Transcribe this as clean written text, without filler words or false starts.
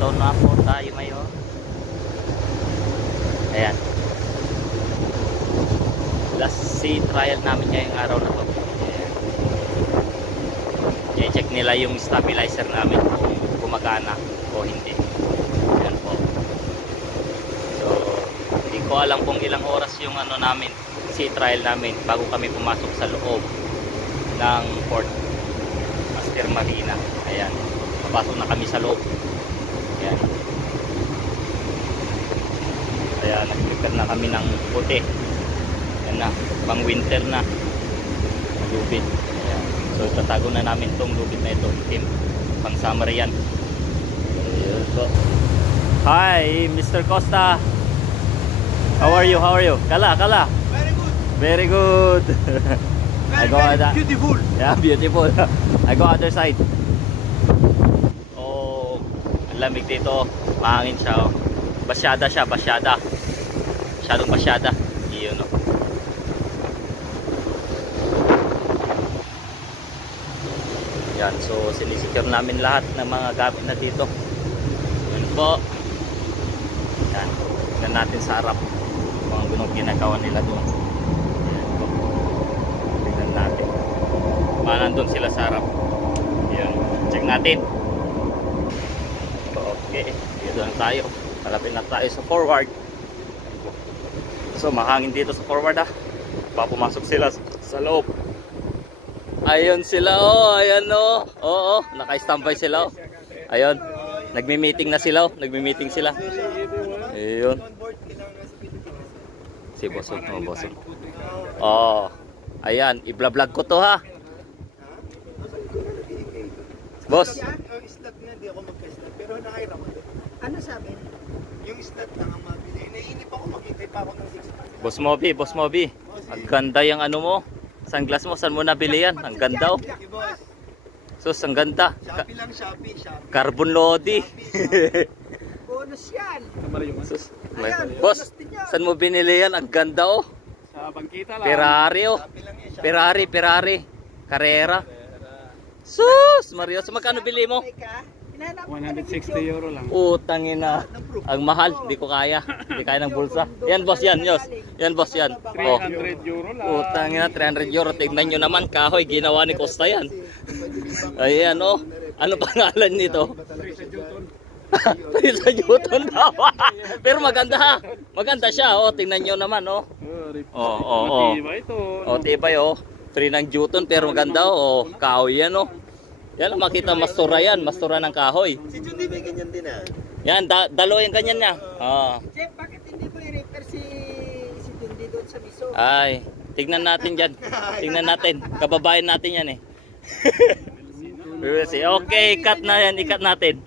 Ito na po tayo ngayon. Ayan. Last sea trial namin ngayong araw na to. I-check nila yung stabilizer namin kung gumagana o hindi. Ayan po. So, hindi ko alam kung ilang oras yung ano namin, sea trial namin bago kami pumasok sa loob ng Port Master Marina. Ayan. Papasok na kami sa loob. Ayan. Kaya nag-prepare na kami ng puti. Ayan na, pang winter na. Lubid. Ayan. So tatago na namin tong lubid na ito. Team, pang summer yan. Ayan po. Hi, Mr. Costa. How are you? How are you? Kala, kala. Very good. Very good. I go very other. beautiful. Yeah, beautiful. I go other side. Oh, ang lamig dito. Mahangin siya. Oh. Basyada siya, basyada. Masyadong basyada. Iyon, no. Yan, so sinisecure namin lahat ng mga gamit na dito. Yun po. Yan, tingnan natin sa harap kung anong ginagawa nila doon. Yan po. Tingnan natin. Nandun sila sa harap. Yun, check natin. Okay, dito lang tayo. Malapit na tayo sa forward. So mahangin dito sa forward ah. Papumasok sila sa loob. Ayun sila oh, ayan oh. Oo, naka-standby sila oh. Ayun. Nagmi-meeting na sila oh, nagmi-meeting sila. Ayun. Si boss oh, boss. Oh. Ayan, i-vlog ko to ha. Boss. Yung slot nga, hindi ako magka-slot. Pero nakaira ko. Ano sabi? Yung slot lang ang mabili. Naiinip ako, maghintay pa ako ng 6 Boss Moby, Boss Moby. Ang ganda yung ano mo. Sunglass mo, saan mo nabili yan? Ang ganda oh. Sus, ang ganda. Shopee lang, Shopee. Carbon Lodi. Bonus yan. Sus. Boss, saan mo binili yan? Ang ganda oh. Sa bangkita lang. Ferrari oh. Shopee lang yan. Ferrari. Carrera. Sus, Mario, so magkano bili mo? 160 euro lang. Utangin na. Ang mahal, di ko kaya. Di kaya ng bulsa. Yan boss, yan, Yos. Yan boss, yan. Oh. 300 euro lang. Utangin na, 300 euro. Tignan nyo naman, kahoy, ginawa ni Costa yan. Ayan oh. Ano pangalan nito? Risa Juton daw. Pero maganda ha. Maganda siya oh. Tingnan nyo naman oh. Oh. Matibay ito. Oh, tibay oh. Free ng Juton pero maganda oh. Kahoy yan oh. Yan makita mastura yan, mastura ng kahoy. Si Jundi may ganyan din ah. Yan, dalawa yung ganyan niya. Oh. Jeff, bakit hindi mo i-repair si Jundi doon sa miso? Ay, tignan natin dyan. Tignan natin. Kababayan natin yan eh. We will see. Okay, cut na yan. I-cut natin.